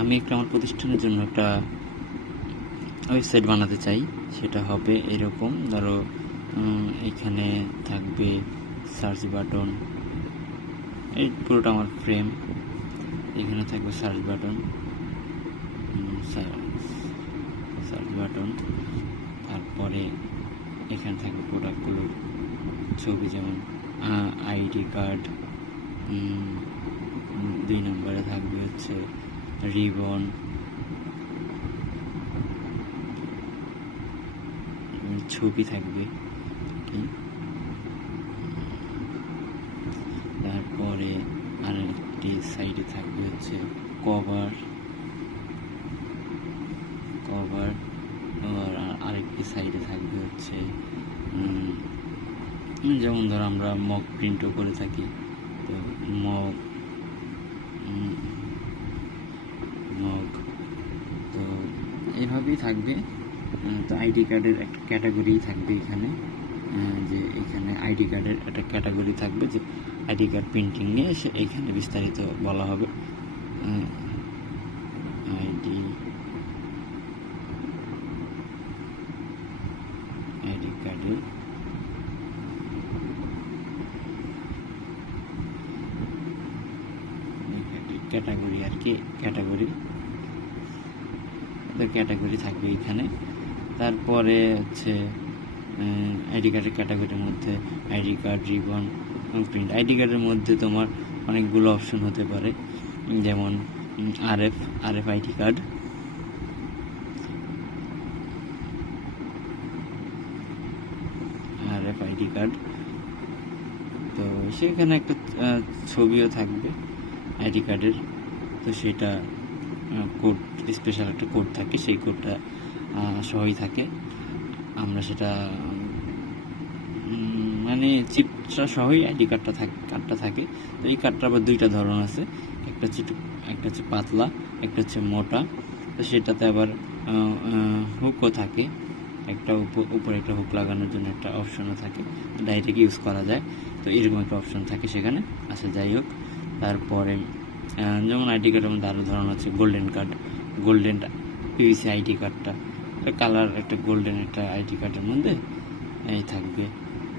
আমি আমার প্রতিষ্ঠানের জন্য একটা ওয়েবসাইট বানাতে চাই। সেটা হবে এরকম, ধরো এখানে থাকবে সার্চ বাটন, এই পুরোটা আমার ফ্রেম। এখানে থাকবে সার্চ বাটন, তারপরে এখানে থাকবে প্রোডাক্টগুলোর ছবি, যেমন আইডি কার্ড, 2 নম্বরে থাকবে হচ্ছে রিবন, ছবি থাকবে, তারপরে আরেকটি সাইডে থাকবে হচ্ছে কভার, আর আরেকটি সাইডে থাকবে হচ্ছে যেমন ধরো আমরা মক প্রিন্টও করে থাকি, তো মক তো এইভাবেই থাকবে। তো আইডি কার্ডের একটা ক্যাটাগরি থাকবে এখানে, যে এখানে আইডি কার্ডের একটা ক্যাটাগরি থাকবে, যে আইডি কার্ড প্রিন্টিং নিয়ে এইখানে বিস্তারিত বলা হবে। আইডি কার্ডের ক্যাটাগরি আর কি, ক্যাটাগরি থাকবে এখানে। তারপরে হচ্ছে আইডি কার্ডের ক্যাটাগরির মধ্যে ID card, ribbon, print. ID কার্ডের মধ্যে তোমার অনেকগুলো অপশন হতে পারে, যেমন RF ID card, ID card. তো সেখানে একটা ছবিও থাকবে আইডি কার্ডের, তো সেটা কোড, স্পেশাল একটা কোড থাকে, সেই কোডটা সহই থাকে। আমরা সেটা মানে চিপটা সহই আইডি কার্ডটা থাকে। তো এই কার্ডটা আবার 2টা ধরন আছে, একটা হচ্ছে পাতলা, একটা হচ্ছে মোটা। তো সেটাতে আবার হুকও থাকে, একটা উপরে একটা হুক লাগানোর জন্য একটা অপশনও থাকে, ডাইরেক্ট ইউজ করা যায়। তো এরকম একটা অপশন থাকে সেখানে। আচ্ছা, যাই হোক, তারপরে যেমন আইডি কার্ডের মধ্যে আরও ধরন আছে গোল্ডেন পিভিসি আইডি কার্ডটা, কালার একটা গোল্ডেন একটা আইডি কার্ডের মধ্যে এই থাকবে।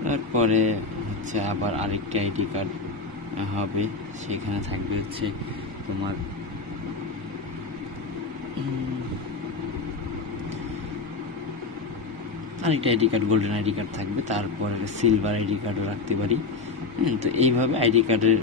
তারপরে হচ্ছে আবার আরেকটি আইডি কার্ড হবে, সেখানে থাকবে হচ্ছে তোমার আরেকটা ID card, golden ID card থাকবে। তারপরে সিলভার আইডি কার্ডও রাখতে পারি। তো এইভাবে আইডি কার্ডের